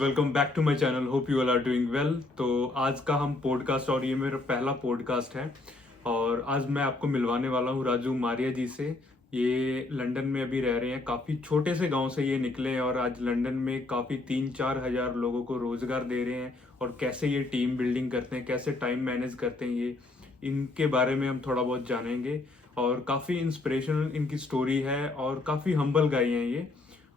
Welcome back to my channel, hope you all are doing well. तो आज का हम पॉडकास्ट, और ये मेरा पहला पॉडकास्ट है, और आज मैं आपको मिलवाने वाला हूँ राजू मारिया जी से। ये लंदन में अभी रह रहे हैं, काफ़ी छोटे से गांव से ये निकले हैं और आज लंदन में काफ़ी 3-4 हज़ार लोगों को रोज़गार दे रहे हैं। और कैसे ये टीम बिल्डिंग करते हैं, कैसे टाइम मैनेज करते हैं, ये इनके बारे में हम थोड़ा बहुत जानेंगे। और काफ़ी इंस्पिरेशनल इनकी स्टोरी है और काफ़ी हम्बल गाई हैं ये।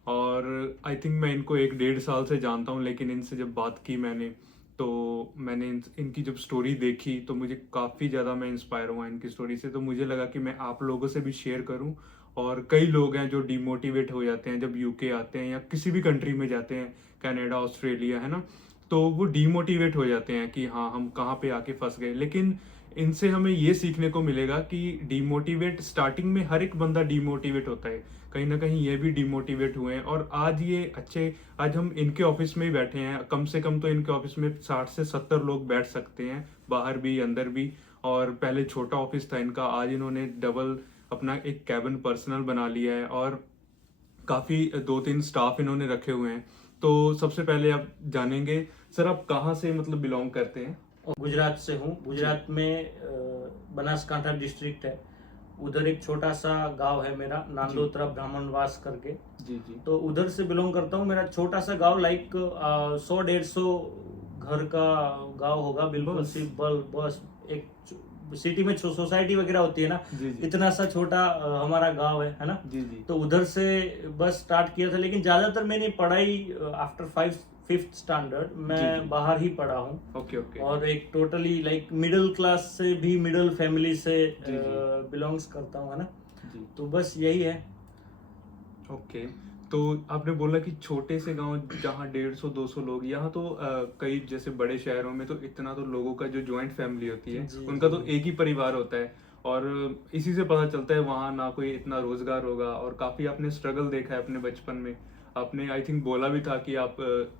और आई थिंक मैं इनको 1-1.5 साल से जानता हूँ, लेकिन इनसे जब बात की मैंने, तो मैंने इनकी जब स्टोरी देखी तो मुझे काफ़ी ज़्यादा मैं इंस्पायर हुआ इनकी स्टोरी से। तो मुझे लगा कि मैं आप लोगों से भी शेयर करूँ। और कई लोग हैं जो डिमोटिवेट हो जाते हैं जब यूके आते हैं या किसी भी कंट्री में जाते हैं, कनाडा, ऑस्ट्रेलिया, है ना। तो वो डिमोटिवेट हो जाते हैं कि हाँ, हम कहाँ पे आके फंस गए। लेकिन इनसे हमें ये सीखने को मिलेगा कि डिमोटिवेट, स्टार्टिंग में हर एक बंदा डिमोटिवेट होता है, कहीं ना कहीं ये भी डिमोटिवेट हुए हैं। और आज ये अच्छे, आज हम इनके ऑफिस में ही बैठे हैं, कम से कम तो इनके ऑफिस में 60 से 70 लोग बैठ सकते हैं, बाहर भी अंदर भी। और पहले छोटा ऑफिस था इनका, आज इन्होंने डबल अपना एक कैबिन पर्सनल बना लिया है और काफ़ी 2-3 स्टाफ इन्होंने रखे हुए हैं। तो सबसे पहले आप जानेंगे, सर आप कहाँ से मतलब बिलोंग करते हैं? गुजरात से हूँ। गुजरात में बनासकांठा डिस्ट्रिक्ट है, उधर एक छोटा सा गांव है मेरा, नांदोत्रा ब्राह्मणवास करके। जी जी। तो उधर से बिलोंग करता हूँ। मेरा छोटा सा गांव, लाइक 100-150 घर का गांव होगा, बिल्कुल सिंपल। बस एक सिटी में सोसाइटी वगैरह होती है ना, जी जी। इतना सा छोटा हमारा गांव है ना। जी जी। तो उधर से बस स्टार्ट किया था, लेकिन ज्यादातर मैंने पढ़ाई आफ्टर 5th स्टैंडर्ड जी, मैं जी। बाहर ही पढ़ा हूँ। Okay okay. और एक टोटली लाइक मिडिल क्लास से भी, मिडिल फैमिली से जी, जी। बिलोंग्स करता हूँ, है ना। जी। तो बस यही है। ओके। तो आपने बोला कि छोटे से गांव जहाँ 150-200 लोग, यहाँ तो कई जैसे बड़े शहरों में तो इतना तो लोगों का जो जॉइंट फैमिली होती है, जी उनका जी। तो एक ही परिवार होता है। और इसी से पता चलता है वहाँ ना कोई इतना रोजगार होगा। और काफी आपने स्ट्रगल देखा है अपने बचपन में। आपने आई थिंक बोला भी था कि आप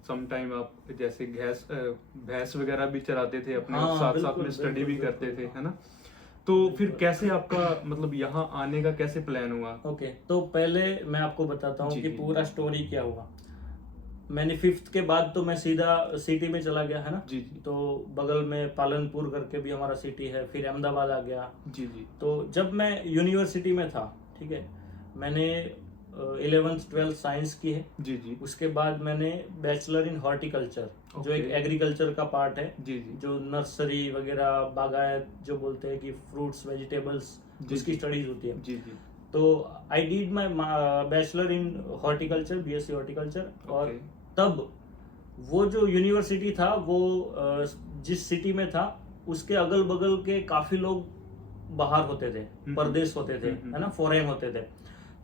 सम टाइम आप जैसे भैंस वगैरह भी चराते थे अपने, और हाँ साथ साथ बिल्कुल में स्टडी बिल्कुल भी करते बिल्कुल। थे, हाँ है ना। तो फिर बिल्कुल। कैसे आपका मतलब यहाँ आने का कैसे प्लान हुआ? ओके, तो पहले मैं आपको बताता हूँ जी कि जी। पूरा स्टोरी क्या हुआ। मैंने 5th के बाद तो मैं सीधा सिटी में चला गया, है ना। जी जी। तो बगल में पालनपुर करके भी हमारा सिटी है, फिर अहमदाबाद आ गया। जी जी। तो जब मैं यूनिवर्सिटी में था, ठीक है, मैंने 11th-12th साइंस की है। जी जी। उसके बाद मैंने बैचलर इन हॉर्टिकल्चर, जो एक ओके। एग्रीकल्चर का पार्ट है, जी जी। जो नर्सरी वगैरह, बागायत जो बोलते हैं कि फ्रूट्स वेजिटेबल्स, जी उसकी जी। स्टडीज होती है। जी जी। तो I did my bachelor in horticulture, BSc horticulture. और ओके। तब वो जो यूनिवर्सिटी था वो जिस सिटी में था, उसके अगल बगल के काफी लोग बाहर होते थे, परदेश होते थे, है ना, फॉरेन होते थे।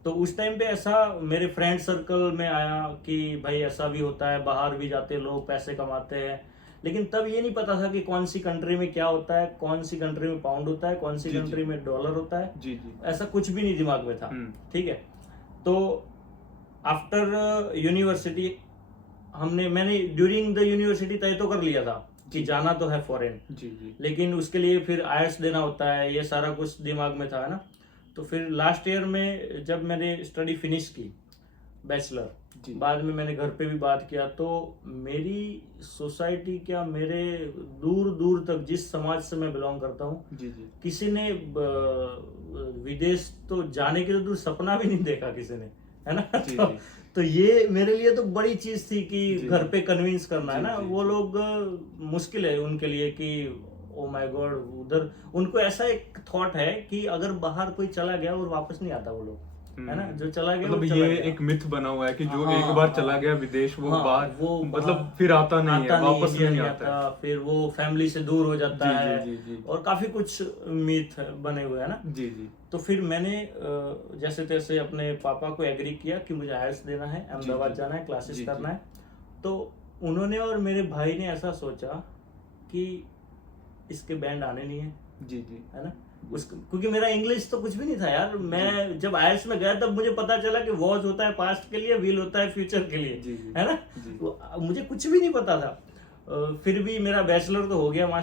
तो उस टाइम पे ऐसा मेरे फ्रेंड सर्कल में आया कि भाई ऐसा भी होता है, बाहर भी जाते लोग, पैसे कमाते हैं। लेकिन तब ये नहीं पता था कि कौन सी कंट्री में क्या होता है, कौन सी कंट्री में पाउंड होता है, कौन सी जी जी। कंट्री में डॉलर होता है। जी जी। ऐसा कुछ भी नहीं दिमाग में था, हम्म। ठीक है। तो आफ्टर यूनिवर्सिटी मैंने ड्यूरिंग द यूनिवर्सिटी तय तो कर लिया था कि जी। जाना तो है फॉरेन। जी जी। लेकिन उसके लिए फिर आईएलटीएस देना होता है, ये सारा कुछ दिमाग में था, है ना। तो फिर लास्ट ईयर में जब मैंने स्टडी फिनिश की, बैचलर, जी। बाद में मैंने घर पे भी बात किया, तो मेरी सोसाइटी क्या, मेरे दूर दूर तक जिस समाज से मैं बिलोंग करता हूँ, जी जी। किसी ने विदेश तो जाने के तो दूर सपना भी नहीं देखा किसी ने, है ना। जी तो, जी। तो ये मेरे लिए तो बड़ी चीज थी कि जी घर जी। पे कन्विंस करना, है जी ना। जी। वो जी। लोग मुश्किल है उनके लिए कि ओ माय गॉड, उधर उनको ऐसा एक थॉट है कि अगर बाहर कोई चला गया और वापस नहीं आता वो लोग, है ना। जो चला गया मतलब वो चला ये गया। एक मिथ बना हुआ है कि जो एक हाँ बार चला हाँ गया विदेश, वो हाँ, बाहर वो मतलब फिर आता नहीं है, आता नहीं, वापस इंडिया नहीं नहीं आता है। आता, फिर वो फैमिली से दूर हो जाता जी है। जी। जी जी। और काफी कुछ मिथ बने हुए हैं ना। जी जी। तो फिर मैंने जैसे तैसे अपने पापा को एग्री किया कि मुझे आईएलटीएस देना है, अहमदाबाद जी। जाना है, क्लासेस जी करना जी। है। तो उन्होंने और मेरे भाई ने ऐसा सोचा कि इसके बैंड आने नहीं है, जी जी। है ना। क्योंकि मेरा इंग्लिश तो कुछ भी नहीं था यार। मैं जब आईएलटीएस में गया तब मुझे पता चला कि वॉच होता है पास्ट के लिए, व्हील होता है फ्यूचर के लिए, जी जी। है ना। जी। तो मुझे कुछ भी नहीं पता था। फिर भी मेरा बैचलर तो हो गया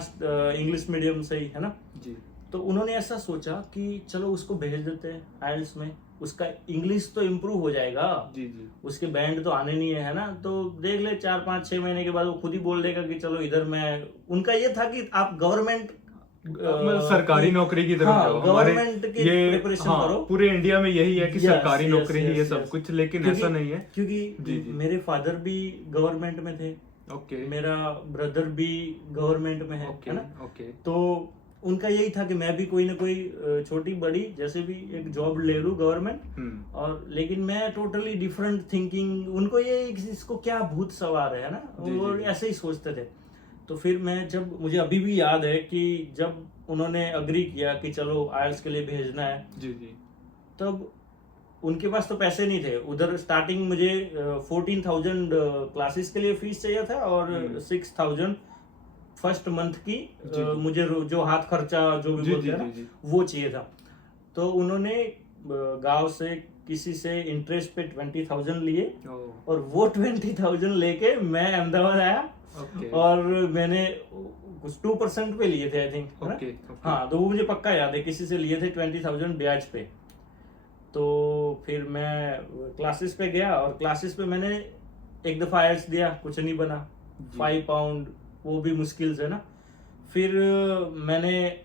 इंग्लिश मीडियम से ही, है ना। जी। तो उन्होंने ऐसा सोचा कि चलो उसको भेज देते हैं आइल्स में, उसका इंग्लिश तो इम्प्रूव हो जाएगा, जी जी उसके बैंड तो आने नहीं है ना, तो देख ले 4-5-6 महीने के बाद वो खुद ही बोल देगा कि चलो इधर मैं, उनका ये था कि आप गवर्नमेंट मतलब सरकारी नौकरी की तरफ हाँ, जाओ, हमारे गवर्नमेंट की ये प्रिपरेशन हाँ करो। पूरे इंडिया में यही है कि Yes, सरकारी yes, नौकरी ही है yes, सब yes. कुछ, लेकिन क्योंकि- ऐसा नहीं है। क्योंकि जी जी मेरे फादर भी गवर्नमेंट में थे, ओके मेरा ब्रदर भी गवर्नमेंट में है ओके है ना, ओके तो उनका यही था कि मैं भी कोई ना कोई छोटी बड़ी जैसे भी एक जॉब ले लूं गवर्नमेंट। और लेकिन मैं टोटली डिफरेंट थिंकिंग, उनको ये इसको क्या भूत सवार है ना, जी, वो जी। ऐसे ही सोचते थे। तो फिर मैं जब, मुझे अभी भी याद है कि जब उन्होंने अग्री किया कि चलो आइल्स के लिए भेजना है, जी जी तब उनके पास तो पैसे नहीं थे उधर। स्टार्टिंग मुझे 14,000 क्लासेस के लिए फीस चाहिए था और 6,000 फर्स्ट मंथ की जी, जी। मुझे जो हाथ खर्चा जो भी जी, बोलते जी, हैं जी, ना, जी। वो चाहिए था। तो उन्होंने गांव से किसी से इंटरेस्ट पे 20,000 लिए ओह, और वो 20,000 लेके मैं अहमदाबाद आया ओके और मैंने कुछ 2% पे लिए थे आई थिंक, है ना? ओके ओके हाँ, तो वो मुझे पक्का याद है, किसी से लिए थे 20,000 ब्याज पे। तो फिर मैं क्लासेस पे गया और क्लासेस पे मैंने एक दफा आइल्स दिया, कुछ नहीं बना, जी। 5 पाउंड, वो भी मुश्किल से ना। फिर मैंने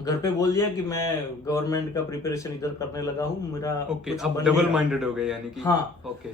घर पे बोल दिया कि मैं गवर्नमेंट का प्रिपरेशन इधर करने लगा हूँ, मेरा ओके कुछ अब बन नहीं डबल रहा। माइंडेड हो गए यानी कि हाँ। ओके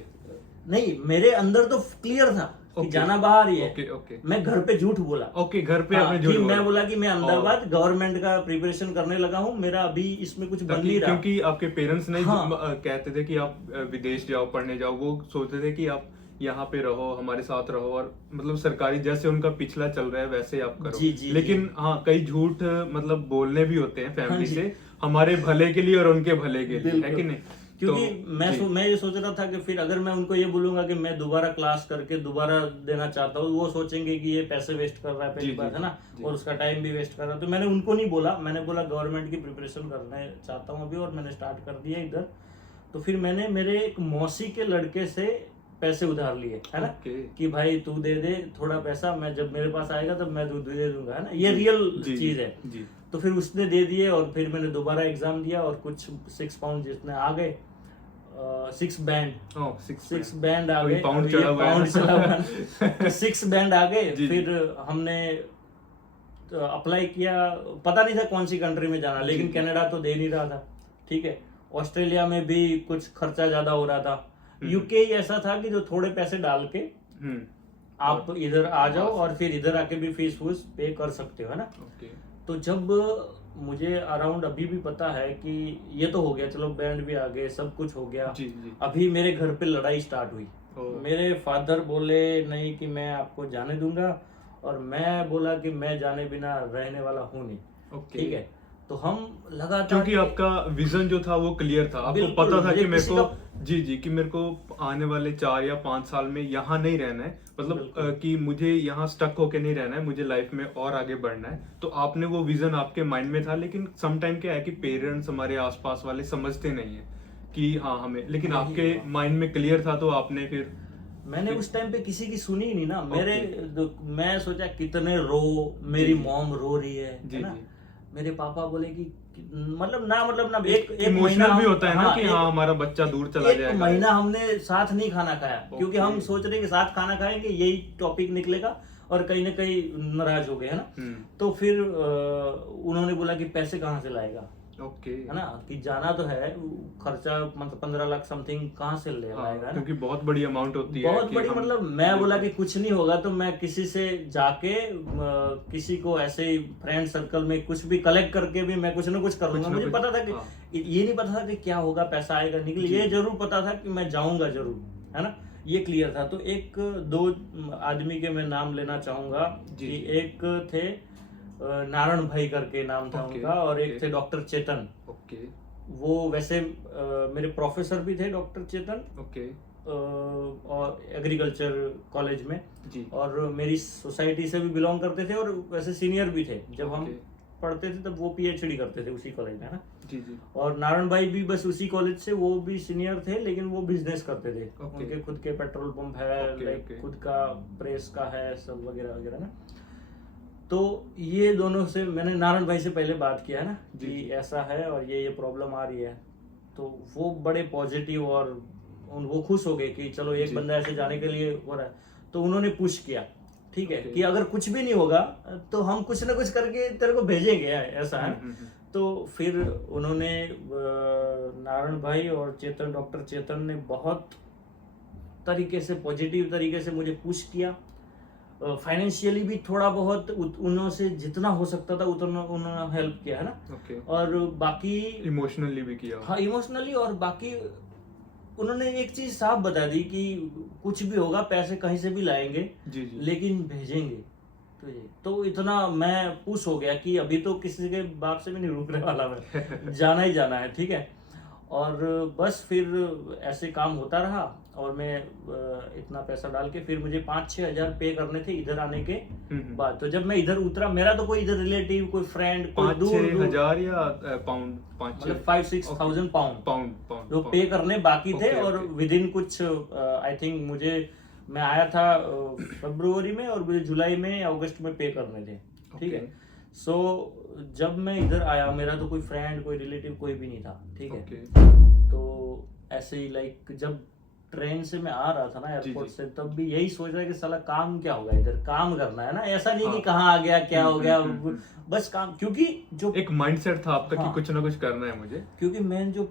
नहीं, मेरे अंदर तो क्लियर था कि ओके। जाना बाहर ही है। ओके ओके मैं घर पे झूठ बोला। ओके घर पे हाँ, आपने कि झूठ मैं बोला बोला कि मैं अहमदाबाद गवर्नमेंट का प्रिपरेशन करने लगा हूँ, मेरा अभी इसमें कुछ बन नहीं रहा। क्योंकि आपके पेरेंट्स नहीं हाँ। कहते थे कि आप विदेश जाओ पढ़ने जाओ, वो सोचते थे कि आप यहाँ पे रहो, हमारे साथ रहो, और मतलब सरकारी जैसे उनका पिछला चल रहा है वैसे आप करो। जी, जी, लेकिन जी। हाँ कई झूठ मतलब बोलने भी होते हैं फैमिली हाँ जी। से, हमारे भले के लिए और उनके भले के लिए, है बिल्कुल। कि नहीं? क्योंकि जी। मैं ये सोच रहा था कि फिर अगर मैं उनको ये बोलूंगा कि मैं दोबारा क्लास करके दोबारा देना चाहता हूँ, वो सोचेंगे कि ये पैसे वेस्ट कर रहा है, पहली जी, बात जी, है ना, जी। और उसका टाइम भी वेस्ट कर रहा है। तो मैंने उनको नहीं बोला, मैंने बोला गवर्नमेंट की प्रिपरेशन करने चाहता हूँ अभी, और मैंने स्टार्ट कर दिया इधर। तो फिर मैंने मेरे एक मौसी के लड़के से पैसे उधार लिए, है ना, ओके। कि भाई तू दे दे थोड़ा पैसा, मैं जब मेरे पास आएगा तब मैं दे दूंगा, है ना, ये रियल जी, चीज है। जी तो फिर उसने दे दिए और फिर मैंने दोबारा एग्जाम दिया और कुछ 6 पाउंड जितने आ गए, 6 बैंड, ओह 6 बैंड आ अभी गए, pound अभी ये चढ़ा हुआ है। pound चढ़ा हुआ है। 6 बैंड आ गए। जी, जी। फिर हमने अप्लाई किया, पता नहीं था कौन सी कंट्री में जाना, लेकिन जी। कनाडा तो दे नहीं रहा था, ठीक है। ऑस्ट्रेलिया में भी कुछ खर्चा ज्यादा हो रहा था। यूके ही ऐसा था कि जो थोड़े पैसे डाल के हम्म आप इधर आ जाओ और फिर इधर आके भी फीस फूस पे कर सकते हो, है ना। ओके तो जब मुझे अराउंड अभी भी पता है कि ये तो हो गया, चलो बैंड भी आ गए, सब कुछ हो गया, जी जी अभी मेरे घर पे लड़ाई स्टार्ट हुई। ओह। मेरे फादर बोले नहीं कि मैं आपको जाने दूंगा, और मैं बोला कि मैं जाने बिना रहने वाला हूँ नहीं, ओके ठीक है। तो हम लगातार, क्योंकि आपका विजन जो था वो क्लियर था, आपको बिल्कुल, पता था मुझे कि मेरे किसी को का- जी जी कि मेरे को आने वाले 4 या 5 साल में यहाँ नहीं रहना है, मतलब बिल्कुल। कि मुझे यहाँ स्टक होके नहीं रहना है, मुझे लाइफ में और आगे बढ़ना है। तो आपने वो विजन आपके माइंड में था, लेकिन सम टाइम क्या है कि पेरेंट्स हमारे आसपास वाले समझते नहीं है कि हाँ हमें, लेकिन यही आपके हुआ। माइंड में क्लियर था, तो आपने फिर मैंने उस टाइम पे किसी की सुनी ही नहीं ना, मेरे ओके। मैं सोचा कितने मेरी जी, जी। मॉम रो रही है जी ना। जी मेरे पापा बोले कि मतलब ना एक इमोशनल भी होता है ना कि एक- हाँ हमारा बच्चा दूर चला एक जाएगा। महीना हमने साथ नहीं खाना खाया, क्योंकि ओके। हम सोच रहे कि साथ खाना खाएंगे यही टॉपिक निकलेगा, और कहीं ना कहीं नाराज हो गए, है ना। तो फिर उन्होंने बोला कि पैसे कहाँ से लाएगा, ओके है ना, कि जाना तो है, खर्चा मतलब 15 लाख समथिंग कहाँ से ले हाँ, लाएगा, है ना। क्योंकि बहुत बड़ी अमाउंट होती है बहुत कि बड़ी, हम- मतलब मैं बोला कि कुछ नहीं होगा, तो मैं किसी से जाके किसी को ऐसे ही फ्रेंड सर्कल में कुछ भी कलेक्ट करके भी मैं कुछ ना कुछ कर लूंगा। ना मुझे कुछ, पता था कि हाँ। ये नहीं पता था कि क्या होगा, पैसा आएगा निकले, जी। ये जरूर पता था कि मैं जाऊंगा जरूर, है ना, ये क्लियर था। तो एक दो आदमी के मैं नाम लेना चाहूंगा जी, कि जी। एक थे नारायण भाई करके नाम था ओके, उनका, और एक ओके। थे डॉक्टर चेतन। ओके वो वैसे मेरे प्रोफेसर भी थे डॉक्टर चेतन, ओके और एग्रीकल्चर कॉलेज में, जी और मेरी सोसाइटी से भी बिलोंग करते थे, और वैसे सीनियर भी थे। जब हम ओके। पढ़ते थे तब वो पीएचडी करते थे उसी कॉलेज में, है ना। जी जी और नारायण भाई भी बस उसी कॉलेज से, वो भी सीनियर थे, लेकिन वो बिजनेस करते थे। ओके। उनके खुद के पेट्रोल पंप है, ओके, लाइक ओके। खुद का प्रेस का है, सब वगैरह वगैरह ना। तो ये दोनों से मैंने नारायण भाई से पहले बात किया है ना जी, कि जी। ऐसा है और ये प्रॉब्लम आ रही है, तो वो बड़े पॉजिटिव और वो खुश हो गए कि चलो एक जी। बंदा ऐसे जाने के लिए हो रहा है। तो उन्होंने पुश किया, ठीक है, Okay. कि अगर कुछ भी नहीं होगा तो हम कुछ ना कुछ करके तेरे को भेजेंगे, ऐसा है। तो फिर उन्होंने नारायण भाई और चेतन, डॉक्टर चेतन ने बहुत तरीके से, पॉजिटिव तरीके से मुझे पुश किया। फाइनेंशियली भी थोड़ा बहुत उन्होंने जितना हो सकता था उतना उन्होंने हेल्प किया है ना। ओके। और बाकी इमोशनली भी किया। हाँ, इमोशनली, और बाकी उन्होंने एक चीज साफ बता दी कि कुछ भी होगा पैसे कहीं से भी लाएंगे, जी, जी। लेकिन भेजेंगे तुझे। तो इतना मैं पुश हो गया कि अभी तो किसी के बाप से भी नहीं रुकने वाला, मैं जाना ही जाना है, ठीक है। और बस फिर ऐसे काम होता रहा और मैं इतना पैसा डाल के फिर मुझे 5-6 हजार पे करने थे इधर आने के बाद। तो जब मैं इधर उतरा, मेरा तो कोई इधर रिलेटिव, कोई फ्रेंड, कोई 5-6 हजार या पाउंड? मतलब 5-6 थाउजेंड पाउंड पाउंड जो पे करने बाकी थे। Okay, और okay. विद इन कुछ आई थिंक मुझे, मैं आया था फरवरी में और मुझे जुलाई में, अगस्त में पे करने थे, ठीक है। सो जब मैं इधर आया, मेरा तो कोई फ्रेंड, कोई रिलेटिव, कोई भी नहीं था, ठीक है। तो ऐसे ही लाइक जब ट्रेन से मैं आ रहा था ना एयरपोर्ट से, तब भी यही सोच रहा है कि साला काम क्या होगा, इधर काम करना है ना, ऐसा नहीं कि कहाँ आ गया, क्या हो गया, बस काम। क्योंकि जो एक माइंडसेट था आपका हाँ, कि कुछ ना कुछ करना है मुझे। क्योंकि मैं जो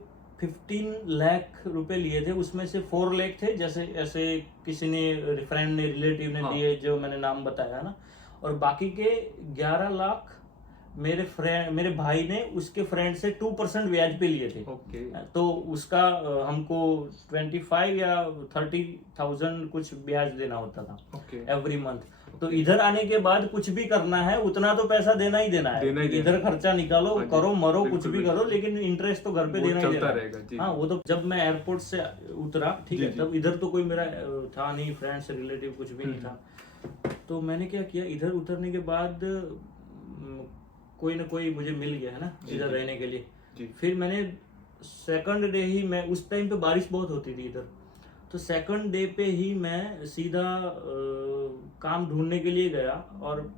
15 लाख रुपए लिए थे उसमें से 4 लाख थे, जैसे ऐसे किसी ने, फ्रेंड ने, रिलेटिव ने दिए, जो मैंने नाम बताया ना। और बाकी के 11 लाख मेरे भाई ने उसके फ्रेंड से 2% ब्याज पे लिए थे। ओके। तो उसका हमको 25 या 30,000 कुछ ब्याज देना होता था एवरी मंथ। तो इधर आने के बाद कुछ भी करना है उतना तो पैसा देना ही देना है। इधर खर्चा निकालो, करो मरो, कुछ भी करो, लेकिन इंटरेस्ट तो घर पे देना ही देना है। हाँ, वो तो जब मैं एयरपोर्ट से उतरा, ठीक है, तब इधर तो कोई मेरा था नहीं, फ्रेंड्स, रिलेटिव कुछ भी नहीं था। तो मैंने क्या किया, इधर उतरने के बाद कोई ना कोई मुझे मिल गया है ना इधर रहने के लिए। फिर मैंने सेकंड डे ही, मैं उस टाइम पे बारिश बहुत होती थी इधर, तो सेकंड डे पे ही मैं सीधा काम ढूंढने के लिए गया। और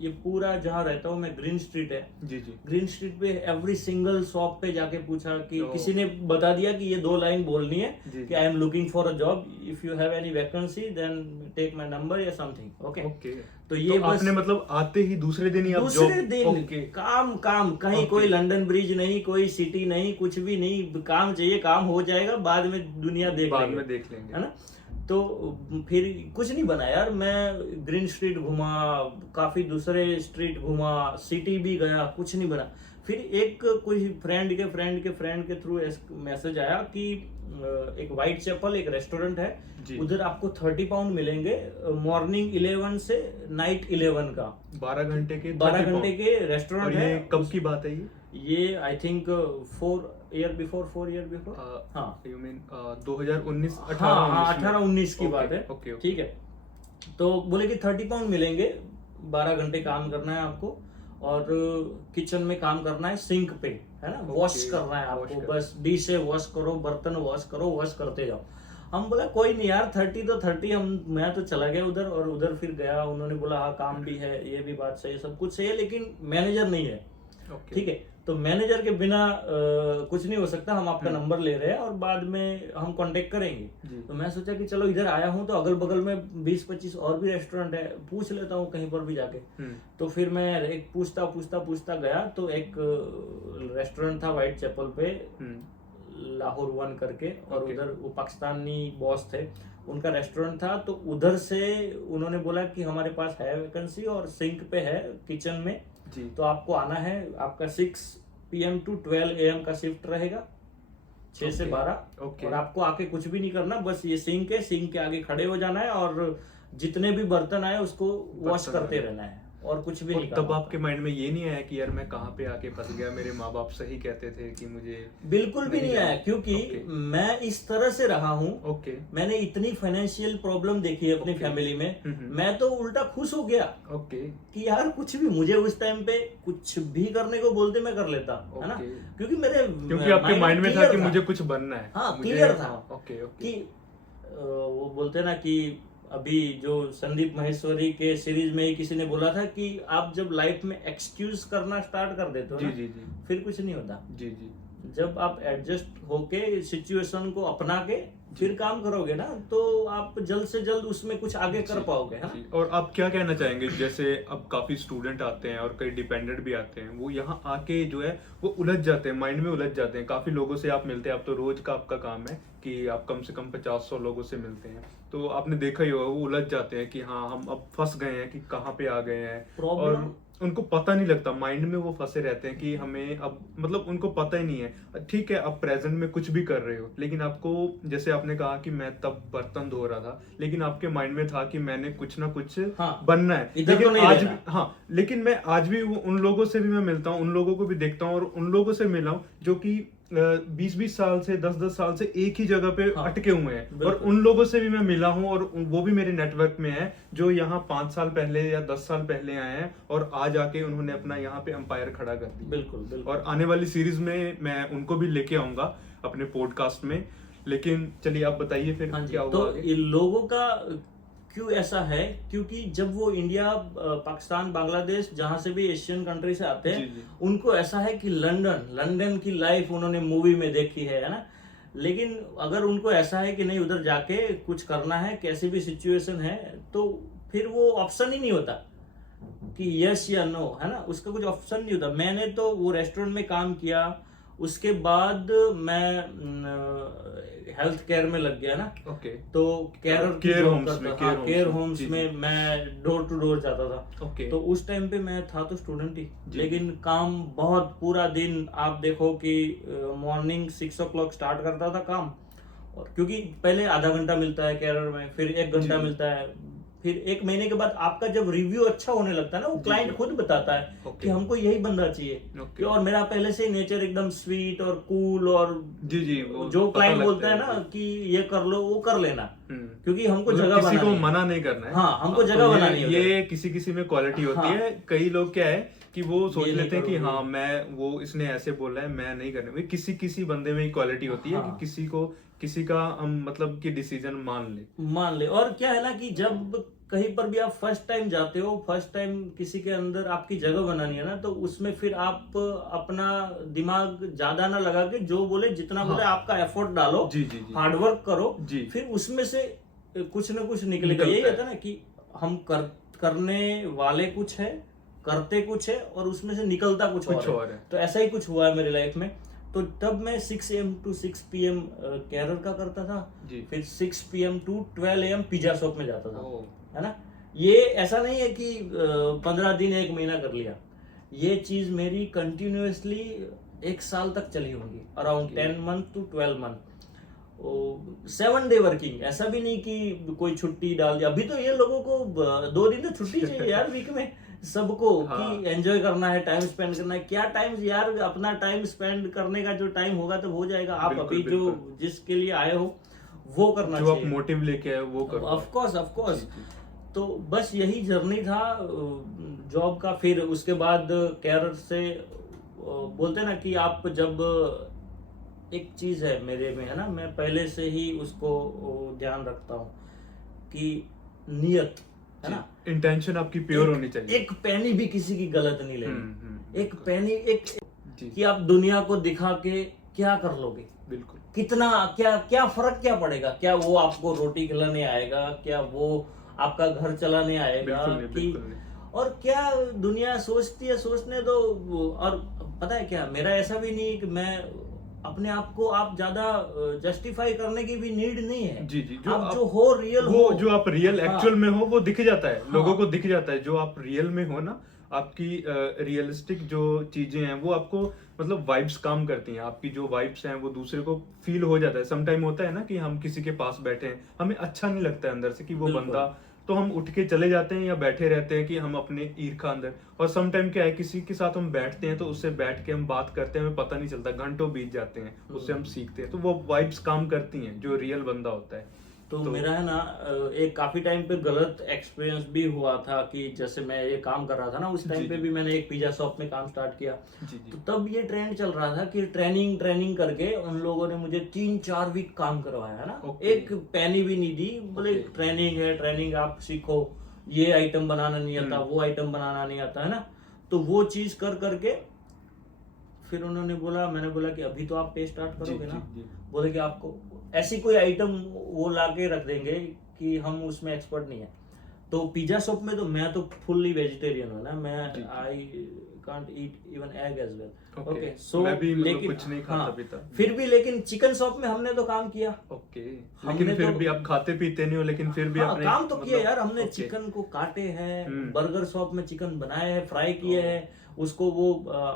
ये पूरा जहाँ रहता हूँ मैं, ग्रीन स्ट्रीट है, जी जी, ग्रीन स्ट्रीट पे एवरी सिंगल शॉप पे जाके पूछा कि किसी ने बता दिया कि ये 2 लाइन बोलनी है कि I am looking for a job, if you have any vacancy then take my number या समथिंग। ओके। तो ये बस आपने मतलब आते ही दूसरे दिन ही आप दूसरे दिन काम काम, कहीं कोई लंदन ब्रिज नहीं, कोई सिटी नहीं, कुछ भी नहीं, काम चाहिए, काम हो जाएगा, बाद में दुनिया देख लेंगे, है ना। तो फिर कुछ नहीं बना यार, मैं ग्रीन स्ट्रीट घुमा, काफी दूसरे स्ट्रीट घुमा, सिटी भी गया, कुछ नहीं बना। फिर एक कोई फ्रेंड के थ्रू मैसेज आया कि एक व्हाइट चैपल एक रेस्टोरेंट है, उधर आपको 30 पाउंड मिलेंगे मॉर्निंग 11 से नाइट 11 का, 12 घंटे के रेस्टोरेंट है। कब की बात है ये आई थिंक 4 ईयर बिफोर, हाँ, यू मीन 2019, 18-19 की बात है, ठीक है। तो बोले कि 30 पाउंड मिलेंगे, 12 घंटे काम करना है आपको, और किचन में काम करना है, सिंक पे, है ना, वॉश करना है आपको, बस डिशे वॉश करो, बर्तन वॉश करो, वॉश करते जाओ। हम बोला कोई नहीं यार, 30 तो 30, मैं तो चला गया उधर, और उधर फिर गया, उन्होंने बोला हाँ काम भी है, ये भी बात सही है, सब कुछ सही है, लेकिन मैनेजर नहीं है, ठीक है। तो मैनेजर के बिना कुछ नहीं हो सकता, हम आपका नंबर ले रहे हैं और बाद में हम कांटेक्ट करेंगे। तो मैं सोचा कि चलो इधर आया हूँ तो अगल बगल में 20-25 और भी रेस्टोरेंट है, पूछ लेता हूँ कहीं पर भी जाके। तो फिर मैं एक पूछता गया, तो एक रेस्टोरेंट था व्हाइट चैपल पे, लाहौर 1 करके, और उधर वो पाकिस्तानी बॉस थे, उनका रेस्टोरेंट था। तो उधर से उन्होंने बोला कि हमारे पास है वैकेंसी और सिंक पे है किचन में, तो आपको आना है, आपका 6 PM to 12 AM का शिफ्ट रहेगा, 6 से 12, और आपको आके कुछ भी नहीं करना, बस ये सिंक है, सिंक के आगे खड़े हो जाना है और जितने भी बर्तन आए उसको वॉश करते रहना है, और कुछ भी नहीं। तब आपके माइंड में ये नहीं आया कि यार मैं कहाँ पे आके फंस गया, मेरे माँ बाप सही कहते थे कि मुझे? बिल्कुल भी नहीं आया, क्योंकि मैं इस तरह से रहा हूँ, मैंने इतनी फाइनेंशियल प्रॉब्लम देखी है अपनी फैमिली में, मैं तो उल्टा खुश हो गया कि यार कुछ भी, मुझे उस टाइम पे कुछ भी करने को बोलते मैं कर लेता, है ना, क्योंकि आपके माइंड में था कि मुझे कुछ बनना है। हाँ, क्लियर था कि वो बोलते ना कि अभी जो संदीप माहेश्वरी के सीरीज में ही किसी ने बोला था कि आप जब लाइफ में एक्सक्यूज करना स्टार्ट कर देते हो जी ना, जी जी फिर कुछ नहीं होता। जी जी जब आप एडजस्ट होके सिचुएशन को अपना के फिर काम करोगे ना, तो आप जल्द से जल्द उसमें कुछ आगे कर पाओगे, है ना। जी। और आप क्या कहना चाहेंगे, जैसे अब काफी स्टूडेंट आते हैं और कई डिपेंडेंट भी आते हैं, वो यहाँ आके जो है वो उलझ जाते हैं, माइंड में उलझ जाते हैं। काफी लोगों से आप मिलते हैं, आप तो रोज का आपका काम है कि आप कम से कम 50-100 लोगों से मिलते हैं, तो आपने देखा ही होगा वो उलझ जाते हैं कि हाँ हम अब फंस गए हैं कि कहाँ पे आ गए हैं। प्रॉब्लम और उनको पता नहीं लगता, माइंड में वो फंसे रहते हैं कि हमें अब मतलब उनको पता ही नहीं है। ठीक है, आप प्रेजेंट में कुछ भी कर रहे हो, लेकिन आपको, जैसे आपने कहा कि मैं तब बर्तन धो रहा था, लेकिन आपके माइंड में था कि मैंने कुछ ना कुछ हाँ, बनना है। इधर लेकिन तो नहीं आज रहना। भी, हाँ, लेकिन मैं आज भी उन लोगों से भी मैं मिलता हूँ, उन लोगों को भी देखता हूँ और उन लोगों से मिला हूँ जो कि 20-20 साल से 10-10 साल से एक ही जगह पे हाँ, अटके हुए हैं। और बिल्कुल। उन लोगों से भी मैं मिला हूँ और वो भी मेरे नेटवर्क में है, जो यहाँ 5 साल पहले या 10 साल पहले आए हैं और आज आके उन्होंने अपना यहाँ पे एम्पायर खड़ा कर दिया। बिल्कुल बिल्कुल। और आने वाली सीरीज में मैं उनको भी लेके आऊंगा अपने पॉडकास्ट में। लेकिन चलिए आप बताइए फिर हाँ जी, क्या हुआ तो आगे? इन लोगों का क्यों ऐसा है, क्योंकि जब वो इंडिया, पाकिस्तान, बांग्लादेश, जहां से भी एशियन कंट्री से आते हैं, जी, जी। उनको ऐसा है कि लंदन की लाइफ उन्होंने मूवी में देखी है ना। लेकिन अगर उनको ऐसा है कि नहीं, उधर जाके कुछ करना है, कैसी भी सिचुएशन है, तो फिर वो ऑप्शन ही नहीं होता कि यस या नो, है ना। उसका कुछ ऑप्शन नहीं होता। मैंने तो वो रेस्टोरेंट में काम किया, उसके बाद मैं हेल्थ केयर में लग गया ना। ओके। तो केयर केयर होम्स में, केयर होम्स जी, जी। में मैं डोर टू डोर जाता था। ओके। तो उस टाइम पे मैं था तो स्टूडेंट ही, जी। लेकिन काम बहुत, पूरा दिन आप देखो कि मॉर्निंग 6 o'clock स्टार्ट करता था काम। और क्योंकि पहले आधा घंटा मिलता है केरर में, फिर 1 घंटा जी। मिलता है, फिर 1 महीने के बाद आपका जब रिव्यू अच्छा होने लगता है ना, वो जी, क्लाइंट जी। खुद बताता है ओके। कि हमको यही बंदा चाहिए। ओके। और मेरा पहले से नेचर एकदम स्वीट और कूल, और जी जी, वो जो पता क्लाइंट लगता बोलता है ना कि ये कर लो, वो कर लेना, क्योंकि हमको मतलब जगह किसी को बनानी है। मना नहीं करना है। हाँ, हमको तो जगह बनानी है ये किसी किसी में क्वालिटी होती हाँ। है। कई लोग क्या है कि वो सोच ये नहीं लेते हैं कि करूंगी। हाँ मैं, वो इसने ऐसे बोला है, मैं नहीं करने। किसी किसी बंदे में क्वालिटी होती है हाँ। कि किसी को, किसी का हम मतलब कि डिसीजन मान ले। और क्या है ना कि जब कहीं पर भी आप फर्स्ट टाइम जाते हो, फर्स्ट टाइम किसी के अंदर आपकी जगह बनानी है ना, तो उसमें फिर आप अपना दिमाग ज्यादा ना लगा के, जो बोले जितना बोले हाँ। आपका एफर्ट डालो, जी जी जी हार्डवर्क करो, जी। फिर उसमें से कुछ ना कुछ निकलेगा। यही निकलता होता है ना कि हम करने वाले कुछ है, करते कुछ है, और उसमें से निकलता कुछ और है। तो ऐसा ही कुछ हुआ है मेरी लाइफ में। तो तब मैं 6 AM to 6 PM कैरर का करता था जी। फिर 6 PM to 12 AM pizza shop में जाता था, ओ, है ना। ये ऐसा नहीं है कि 15 दिन 1 महीना कर लिया, ये चीज मेरी कंटिन्यूअसली 1 साल तक चली होगी, around 10 month to 12 month। 7 day working, ऐसा भी नहीं कि कोई छुट्टी डाल दिया। अभी तो ये लोगों को 2 दिन तो छुट्टी चाहिए यार वीक में सबको, हाँ। कि एंजॉय करना है, टाइम स्पेंड करना है। क्या टाइम यार, अपना टाइम स्पेंड करने का जो टाइम होगा तब हो जाएगा। आप बिल्कुल, अभी जो बिल्कुल। जिसके लिए आए हो वो करना जो आप चाहिए। मोटिव लेके आए वो करो। Of course. जी, जी। तो बस यही जर्नी था जॉब का। फिर उसके बाद कैरियर से बोलते ना कि आप जब, एक चीज है मेरे में, है ना, मैं पहले से ही उसको ध्यान रखता हूँ कि नियत, है ना, इंटेंशन आपकी प्योर होनी चाहिए। एक पैनी भी किसी की गलत नहीं लेनी। एक पैनी, एक जी। कि आप दुनिया को दिखा के क्या कर लोगे, बिल्कुल। कितना, क्या फर्क क्या पड़ेगा। क्या वो आपको रोटी खिलाने आएगा, क्या वो आपका घर चलाने आएगा, बिल्कुल नहीं, कि बिल्कुल नहीं। और क्या दुनिया सोचती है, सोचने दो। और पता है क्या, मेरा ऐसा भी नहीं कि मैं अपने आप को, आप ज्यादा जस्टिफाई करने की भी नीड नहीं है। जी जी, आप जो हो रियल वो हो, जो आप रियल हाँ। एक्चुअल में हो वो दिख जाता है, हाँ। लोगों को दिख जाता है। जो आप रियल में हो ना, आपकी रियलिस्टिक जो चीजें हैं वो आपको मतलब वाइब्स काम करती हैं। आपकी जो वाइब्स हैं वो दूसरे को फील हो जाता है। समटाइम होता है ना कि हम किसी के पास बैठे हैं, हमें अच्छा नहीं लगता है अंदर से कि वो बिल्कुल। बंदा, तो हम उठ के चले जाते हैं या बैठे रहते हैं कि हम अपने ईर्खा अंदर। और समटाइम क्या है, किसी के साथ हम बैठते हैं तो उससे बैठ के हम बात करते हैं, हमें पता नहीं चलता, घंटों बीत जाते हैं, उससे हम सीखते हैं। तो वो वाइब्स काम करती हैं जो रियल बंदा होता है। तो मेरा है ना एक काफी टाइम पे गलत एक्सपीरियंस भी हुआ था कि जैसे मैं ये काम कर रहा था ना, उस टाइम पे भी मैंने एक पिज्जा शॉप में काम स्टार्ट किया। तो तब ये ट्रेंड चल रहा था कि ट्रेनिंग करके उन लोगों ने मुझे 3-4 वीक काम करवाया है ना, एक पैनी भी नहीं दी, बोले ट्रेनिंग है, ट्रेनिंग आप सीखो, ये आइटम बनाना नहीं आता, वो आइटम बनाना नहीं आता है ना। तो वो चीज कर करके फिर उन्होंने बोला, मैंने बोला कि अभी तो आप पे स्टार्ट करोगे ना, बोले कि आपको ऐसी कोई आइटम वो लाके रख देंगे कि हम उसमें एक्सपर्ट नहीं है। तो पिज्जा शॉप में तो मैं तो फुल्ली वेजिटेरियन हूँ ना, मैं I can't eat even egg as well. Okay, so लेकिन कुछ नहीं खाता पीता फिर भी, लेकिन चिकन शॉप में हमने तो काम किया। ओके, लेकिन फिर भी आप खाते पीते नहीं हो, लेकिन फिर भी आपने काम तो किया यार, हमने चिकन को काटे हैं, बर्गर शॉप में चिकन बनाए हैं, फ्राई किए हैं, उसको वो